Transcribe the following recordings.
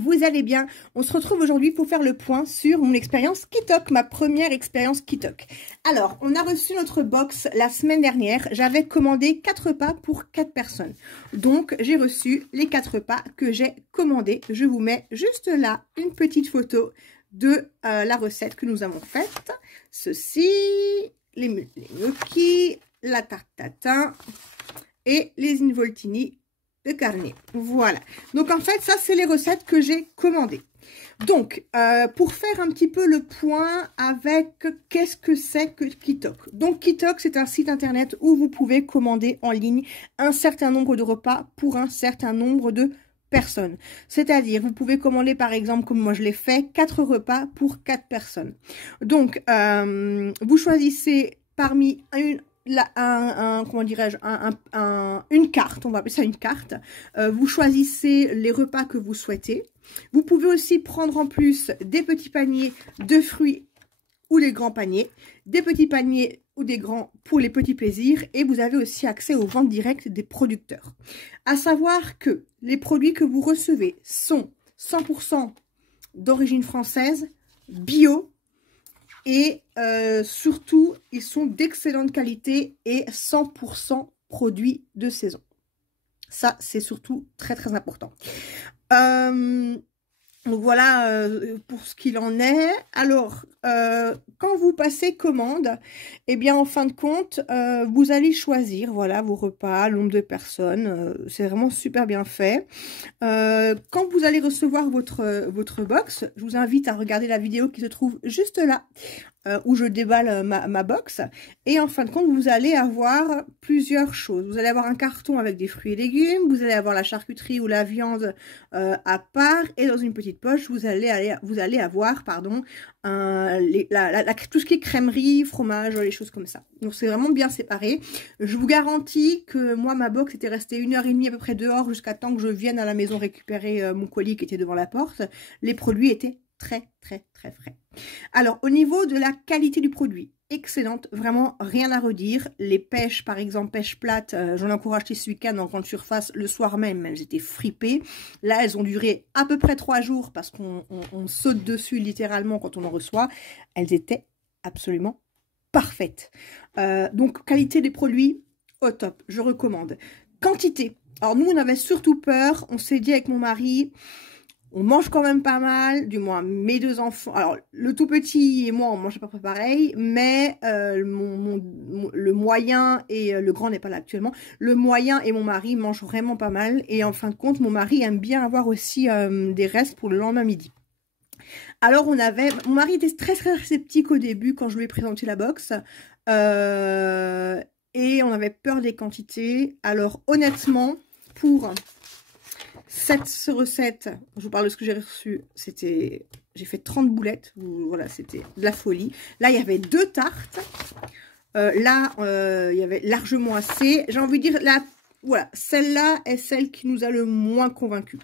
vous allez bien. On se retrouve aujourd'hui pour faire le point sur mon expérience Kitok, ma première expérience Kitok. Alors, on a reçu notre box la semaine dernière. J'avais commandé 4 repas pour 4 personnes. Donc, j'ai reçu les 4 repas que j'ai commandés. Je vous mets juste là une petite photo de la recette que nous avons faite. Ceci, les gnocchis, la tarte tatin et les involtini de carnet. Voilà. Donc, en fait, ça, c'est les recettes que j'ai commandées. Donc, pour faire un petit peu le point avec qu'est-ce que c'est que Kitok. Donc, Kitok, c'est un site internet où vous pouvez commander en ligne un certain nombre de repas pour un certain nombre de personnes. C'est-à-dire, vous pouvez commander, par exemple, comme moi je l'ai fait, 4 repas pour 4 personnes. Donc, vous choisissez parmi comment dirais-je, une carte, on va appeler ça une carte. Vous choisissez les repas que vous souhaitez. Vous pouvez aussi prendre en plus des petits paniers de fruits ou des grands paniers, des petits paniers ou des grands pour les petits plaisirs, et vous avez aussi accès aux ventes directes des producteurs. À savoir que les produits que vous recevez sont 100% d'origine française, bio, et surtout, ils sont d'excellente qualité et 100% produits de saison. Ça, c'est surtout très, très important. Donc voilà pour ce qu'il en est. Alors, quand vous passez commande, eh bien, en fin de compte, vous allez choisir, voilà, vos repas, le nombre de personnes. C'est vraiment super bien fait. Quand vous allez recevoir votre box, je vous invite à regarder la vidéo qui se trouve juste là, où je déballe ma box. Et en fin de compte, vous allez avoir plusieurs choses. Vous allez avoir un carton avec des fruits et légumes, vous allez avoir la charcuterie ou la viande à part, et dans une petite poche, vous allez avoir, pardon, tout ce qui est crèmerie, fromage, les choses comme ça. Donc c'est vraiment bien séparé. Je vous garantis que moi, ma box était restée 1h30 à peu près dehors jusqu'à temps que je vienne à la maison récupérer mon colis qui était devant la porte. Les produits étaient très, très, très frais. Alors, au niveau de la qualité du produit, excellente, vraiment rien à redire. Les pêches, par exemple, pêches plates, j'en ai encore acheté ce week-end en grande surface le soir même, elles étaient fripées. Là, elles ont duré à peu près 3 jours parce qu'on saute dessus littéralement quand on en reçoit. Elles étaient absolument parfaites. Donc, qualité des produits, au top, je recommande. Quantité. Alors, nous, on avait surtout peur, on s'est dit avec mon mari... On mange quand même pas mal, du moins mes 2 enfants. Alors, le tout petit et moi, on mange à peu près pareil, mais le moyen et le grand n'est pas là actuellement. Le moyen et mon mari mangent vraiment pas mal. Et en fin de compte, mon mari aime bien avoir aussi des restes pour le lendemain midi. Alors, mon mari était très très sceptique au début quand je lui ai présenté la box. Et on avait peur des quantités. Alors, honnêtement, pour... cette recette, je vous parle de ce que j'ai reçu, j'ai fait 30 boulettes, voilà, c'était de la folie. Là, il y avait 2 tartes, là, il y avait largement assez. J'ai envie de dire, voilà, celle-là est celle qui nous a le moins convaincus.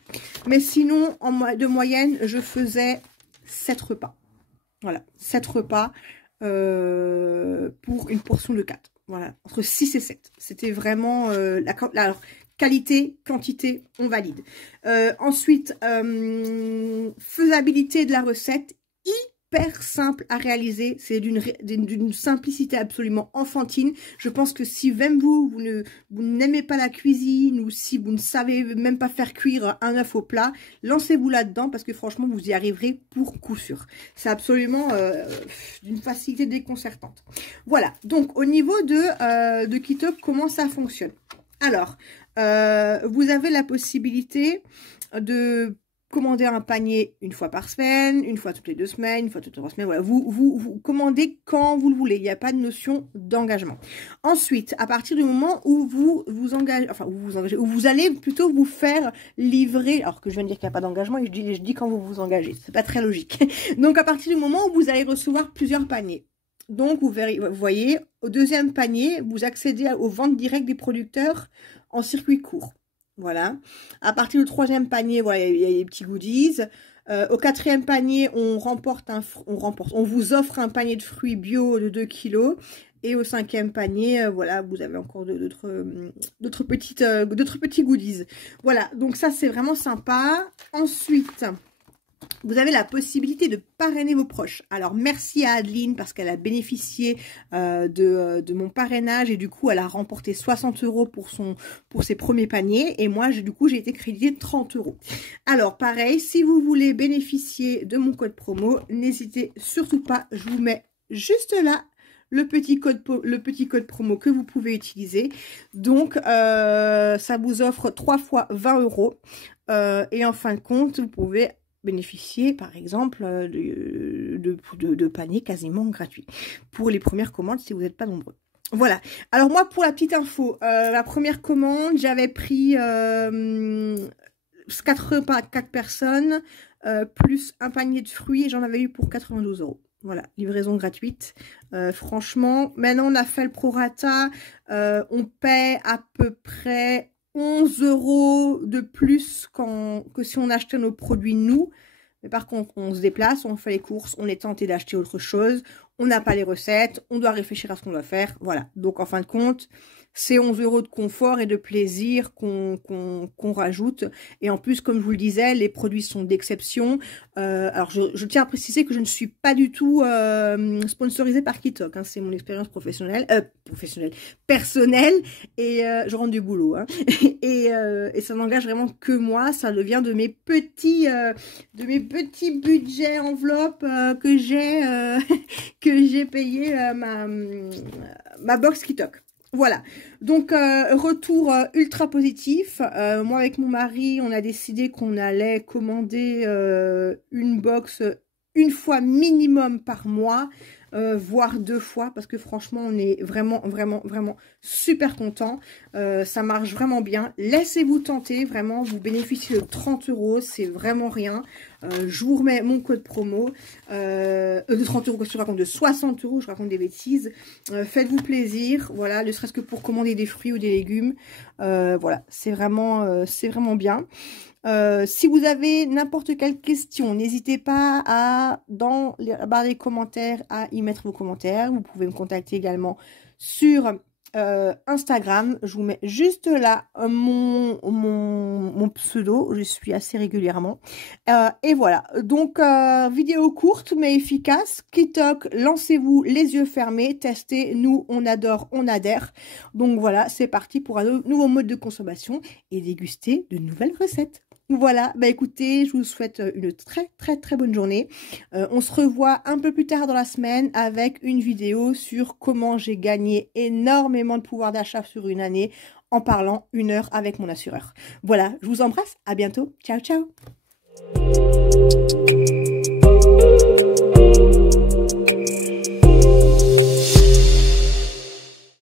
Mais sinon, de moyenne, je faisais 7 repas. Voilà, 7 repas pour une portion de 4. Voilà, entre 6 et 7. C'était vraiment alors, qualité, quantité, on valide. Ensuite, faisabilité de la recette, hyper simple à réaliser. C'est d'une simplicité absolument enfantine. Je pense que si même vous n'aimez pas la cuisine ou si vous ne savez même pas faire cuire un œuf au plat, lancez-vous là-dedans parce que franchement, vous y arriverez pour coup sûr. C'est absolument d'une facilité déconcertante. Voilà, donc au niveau de Kitok, comment ça fonctionne? Alors, vous avez la possibilité de commander un panier une fois par semaine, une fois toutes les 2 semaines, une fois toutes les 3 semaines. Voilà, vous commandez quand vous le voulez. Il n'y a pas de notion d'engagement. Ensuite, à partir du moment où vous engagez, enfin, où vous allez plutôt vous faire livrer, alors que je viens de dire qu'il n'y a pas d'engagement, et je dis quand vous vous engagez. C'est pas très logique. Donc, à partir du moment où vous allez recevoir plusieurs paniers. Donc, vous voyez, au 2e panier, vous accédez aux ventes directes des producteurs en circuit court. Voilà. À partir du 3e panier, voilà, il y a les petits goodies. Au 4e panier, on vous offre un panier de fruits bio de 2 kg. Et au 5e panier, voilà, vous avez encore d'autres petits goodies. Voilà, donc ça c'est vraiment sympa. Ensuite, vous avez la possibilité de parrainer vos proches. Alors, merci à Adeline parce qu'elle a bénéficié de mon parrainage et du coup, elle a remporté 60 € pour ses premiers paniers. Et moi, du coup, j'ai été créditée de 30 €. Alors, pareil, si vous voulez bénéficier de mon code promo, n'hésitez surtout pas. Je vous mets juste là le petit code promo que vous pouvez utiliser. Donc, ça vous offre 3 fois 20 €. Et en fin de compte, vous pouvez bénéficier par exemple de paniers quasiment gratuits pour les premières commandes si vous n'êtes pas nombreux. Voilà, alors moi pour la petite info, la première commande j'avais pris 4 personnes plus un panier de fruits et j'en avais eu pour 92 €. Voilà, livraison gratuite. Franchement, maintenant on a fait le prorata, on paie à peu près 11 € de plus que si on achetait nos produits nous. Mais par contre, on se déplace, on fait les courses, on est tenté d'acheter autre chose, on n'a pas les recettes, on doit réfléchir à ce qu'on doit faire. Voilà, donc en fin de compte, c'est 11 € de confort et de plaisir qu'on rajoute. Et en plus, comme je vous le disais, les produits sont d'exception. Alors, je tiens à préciser que je ne suis pas du tout sponsorisée par Kitok. Hein, c'est mon expérience personnelle. Et je rentre du boulot. Hein, et ça n'engage vraiment que moi. Ça devient de mes petits budgets enveloppes que j'ai payé ma box Kitok. Voilà, donc retour ultra positif. Moi avec mon mari, on a décidé qu'on allait commander une box une fois minimum par mois, voire 2 fois, parce que franchement, on est vraiment super content. Ça marche vraiment bien. Laissez-vous tenter, vraiment, vous bénéficiez de 30 €, c'est vraiment rien. Je vous remets mon code promo de 30 €, que je raconte, de 60 €, je raconte des bêtises. Faites-vous plaisir, voilà, ne serait-ce que pour commander des fruits ou des légumes. Voilà, c'est vraiment bien. Si vous avez n'importe quelle question, n'hésitez pas dans la barre des commentaires à y mettre vos commentaires. Vous pouvez me contacter également sur Instagram. Je vous mets juste là mon pseudo. Je suis assez régulièrement. Et voilà. Donc, vidéo courte mais efficace. Kitok, lancez-vous les yeux fermés. Testez. Nous, on adore, on adhère. Donc voilà, c'est parti pour un nouveau mode de consommation et déguster de nouvelles recettes. Voilà, bah écoutez, je vous souhaite une très bonne journée. On se revoit un peu plus tard dans la semaine avec une vidéo sur comment j'ai gagné énormément de pouvoir d'achat sur une année en parlant 1 heure avec mon assureur. Voilà, je vous embrasse, à bientôt, ciao ciao.